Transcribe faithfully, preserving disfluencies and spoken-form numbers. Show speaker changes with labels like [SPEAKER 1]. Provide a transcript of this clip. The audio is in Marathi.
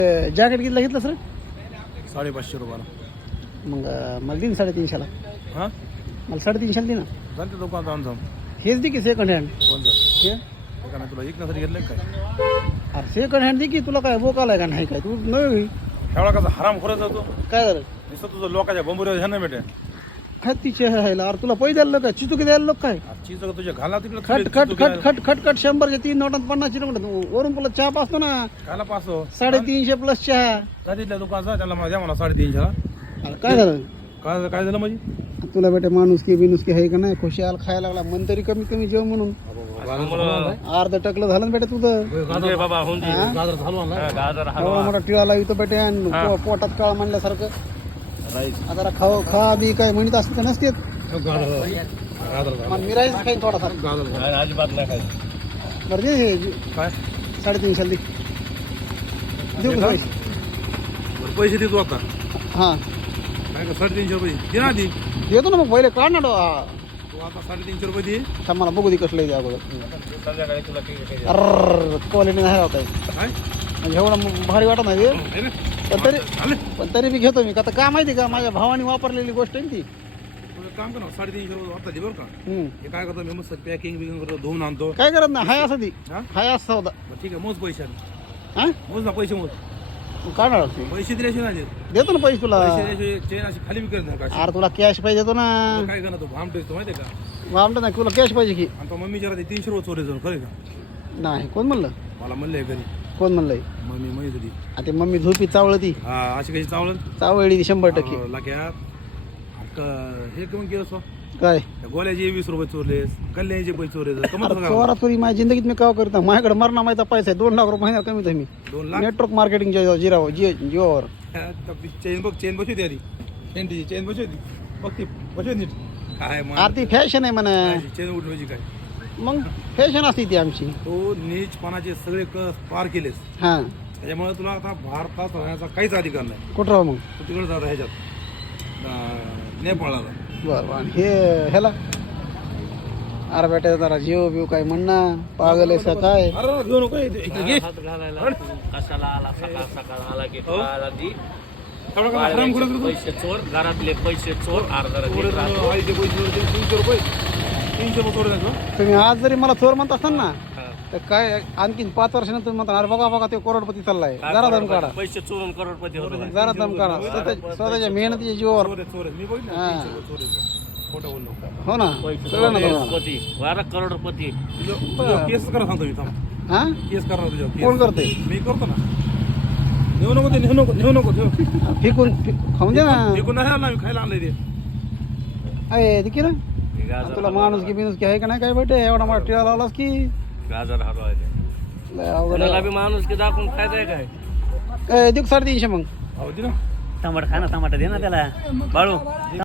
[SPEAKER 1] जॅकेट कितीला घेतलं सर?
[SPEAKER 2] साडेपाचशे रुपयाला.
[SPEAKER 1] मग अं, मला दिन साडेतीनशेला.
[SPEAKER 2] हां
[SPEAKER 1] मला साडेतीनशेला दे ना.
[SPEAKER 2] चालते दुकान जाऊन जाऊन.
[SPEAKER 1] हेच दे की सेकंड हँड.
[SPEAKER 2] कोण जा
[SPEAKER 1] हे
[SPEAKER 2] दुकानात तुला विकण्यासाठी घेतलं काय?
[SPEAKER 1] अरे सेकंड हँड दे की. तुला काय बोक आलाय का नाही काय? तू नवी
[SPEAKER 2] एवढा कसा हराम खोरत जातो
[SPEAKER 1] काय झालं?
[SPEAKER 2] नुसतं तुझं लोकांच्या बंबुऱ्या ह्यांना भेटे.
[SPEAKER 1] खत तिचे ह्याला. अरे तुला पैसे द्यायला लोक काय? चिचुकी द्यायला लोक काय?
[SPEAKER 2] चीज तुझ्या घाला तिकडे
[SPEAKER 1] खट खट खट खट खट खट शंभरचे तीन नोटात पन्नासची नोट. वरून तुला चहा पासतो ना
[SPEAKER 2] घाला पासो
[SPEAKER 1] साडेतीनशे प्लस चहा.
[SPEAKER 2] तिथल्या दुकानचा त्याला मला द्या मला साडेतीनशेला.
[SPEAKER 1] अरे काय झालं?
[SPEAKER 2] काय काय झालं म्हणजे?
[SPEAKER 1] तुला बेटे माणूस की बिनुस की आहे का नाही? खुशाल खायला लागला मन तरी कमी कमी जेव म्हणून अर्ध टकलं झालं ना बेटे तुझं.
[SPEAKER 2] गाजर झालो ना.
[SPEAKER 1] एवढा मोठा टिळा लावितो बेटे आणि पो- पोटात काळ म्हणल्यासारखं. आता खाऊ खा बी काय म्हणत असते का नसते. मी राईस खाईन थोडासा.
[SPEAKER 2] अजिबात नाही काय.
[SPEAKER 1] बरं दे हे
[SPEAKER 2] काय
[SPEAKER 1] साडेतीनशेला दे. देऊ का पैसे?
[SPEAKER 2] बरं, पैसे देतो आता.
[SPEAKER 1] हां
[SPEAKER 2] नाही का साडेतीनशे रुपये दे ना आधी.
[SPEAKER 1] देतो ना मग पहिले काढ ना डो. हा.
[SPEAKER 2] तू आता साडेतीनशे रुपये दे.
[SPEAKER 1] थांब मला बघू दे कसलं आहे अगोदर.
[SPEAKER 2] संध्याकाळी तुला काही
[SPEAKER 1] अर क्वालिटी नाही होत आहे
[SPEAKER 2] काय
[SPEAKER 1] म्हणजे एवढं मग भारी वाटत नाही ते.
[SPEAKER 2] आहे ना?
[SPEAKER 1] पण तरी
[SPEAKER 2] चालेल.
[SPEAKER 1] पण तरी बी घेतो मी. आता काय माहिती का माझ्या भावाने वापरलेली गोष्ट आहे ना ती.
[SPEAKER 2] तुझं काम कर ना साडेतीनशे रुपये आता दे बरं का.
[SPEAKER 1] हम्म.
[SPEAKER 2] हे काय करतो मी मस्त पॅकिंग बिकिंग करतो धुवून आणतो.
[SPEAKER 1] काय करत नाही हाय असं ती.
[SPEAKER 2] हा
[SPEAKER 1] हाय असं होता.
[SPEAKER 2] बरं, ठीक आहे मोज पैसे
[SPEAKER 1] हा
[SPEAKER 2] मोज ना पैसे मोज.
[SPEAKER 1] काढणार ते.
[SPEAKER 2] पैसे दिल्याशिवाय नाही देत.
[SPEAKER 1] देतो ना पैसे तुला.
[SPEAKER 2] पैसे दिल्याशिवाय चेन अशी खाली विकत नाही का.
[SPEAKER 1] अरे तुला कॅश पाहिजे देतो ना.
[SPEAKER 2] काय करणार तू भाम टेकतो माहिती आहे का.
[SPEAKER 1] आमचं नाही तुला कॅश पाहिजे की.
[SPEAKER 2] आणि तो मम्मीच्या रात्री तीनशे रुपये चोरी जाऊन खरं का.
[SPEAKER 1] नाही कोण म्हणलं?
[SPEAKER 2] मला म्हणले घरी
[SPEAKER 1] कोण म्हणलंय?
[SPEAKER 2] मम्मी म्हणत होती.
[SPEAKER 1] आता मम्मी झोपी चावळती.
[SPEAKER 2] हा अशी कशी चावलं
[SPEAKER 1] चावळली ती शंभर टक्के.
[SPEAKER 2] लाग्यात हे कमी केलं सो
[SPEAKER 1] काय
[SPEAKER 2] गोल्याचे वीस रुपये चोरलेस कल्याणचे पैसे चोरले
[SPEAKER 1] अरे चोरा चोरी माझ्या जिंदगीत मी का करता. माझ्याकडे मरणा माहिती पैसा आहे. दोन लाख रुपये महिन्यात कमीत कमी.
[SPEAKER 2] दोन लाख
[SPEAKER 1] नेटवर्क मार्केटिंग जिरावर जिओ जिओवर.
[SPEAKER 2] चेन बघ चेन बसवती आधी. चेनची चेन बसवती बघ ती बसवत नीट काय
[SPEAKER 1] अरे ती फॅशन आहे म्हणा.
[SPEAKER 2] चेन उठवायची काय.
[SPEAKER 1] मग फॅशन असते ती आमची.
[SPEAKER 2] तो नीचपणाचे सगळे कस पार केलेस.
[SPEAKER 1] हा
[SPEAKER 2] त्याच्यामुळे तुला आता भारतात राहण्याचा काहीच अधिकार नाही.
[SPEAKER 1] कुठं राहू मग?
[SPEAKER 2] तू तिकडे जात ह्याच्यात अं, नेपाळला.
[SPEAKER 1] बरं बरं. हे ह्याला अरे बेटा जरा जीव बिव काय म्हणणं पागल आहे का काय?
[SPEAKER 2] अरे घेऊ नको इथे- इथे घे.
[SPEAKER 3] कशाला आला सकाळ सकाळ आला की
[SPEAKER 2] हो.
[SPEAKER 3] आला दी
[SPEAKER 2] एवढा का हराम करत होतो?
[SPEAKER 3] पैसे चोर घरातले पैसे चोर अर्धा
[SPEAKER 2] चोरत राहतो. आईचे पैसे चोरते. तीनशे रुपये तीनशे रुपये चोरत नाही.
[SPEAKER 1] तुम्ही आज जरी मला चोर म्हणत असाल ना तर काय आणखीन पाच वर्षानंतर तुम्ही म्हणता अरे बघा बघा ते करोडपती चाललाय. जरा दम काढा.
[SPEAKER 3] पैसे चोरून करोडपती होतो
[SPEAKER 1] जरा दम काढा. स्वतः- स्वतःच्या मेहनतीच्या जीवावर.
[SPEAKER 2] चोरत चोरत मी बघितलं
[SPEAKER 1] हा.
[SPEAKER 2] तीनशे रुपये चोरत. खोटं बोलू नका.
[SPEAKER 1] हो ना कळलं ना तुम्हाला?
[SPEAKER 3] करोडपती बारा करोडपती
[SPEAKER 2] तुझं तुझं केस करा सांगतो मी थांब.
[SPEAKER 1] हा
[SPEAKER 2] केस करणार तुझ्या
[SPEAKER 1] कोण करते?
[SPEAKER 2] मी करतो ना. नेऊ नको ते नेऊ नको नेऊ नको ठेव.
[SPEAKER 1] फिकून फि- खाऊन दे ना.
[SPEAKER 2] फेकून नाही आणला मी खायला आणलंय ते.
[SPEAKER 1] आहे की ना
[SPEAKER 3] गाजर
[SPEAKER 1] तुला माणूस की बिनूस की आहे का नाही काय बेटे? एवढा मला टिळा लावलास की
[SPEAKER 3] गाजर हरवायचे
[SPEAKER 1] लय अवघड
[SPEAKER 3] कोणाला
[SPEAKER 1] आहे.
[SPEAKER 3] बी माणूस की दाखवून फायदा आहे काय.
[SPEAKER 1] काय देऊ का साडेतीनशे मग?
[SPEAKER 2] हो दे ना.
[SPEAKER 3] टमाटर खा ना टमाटर दे ना त्याला बाळू.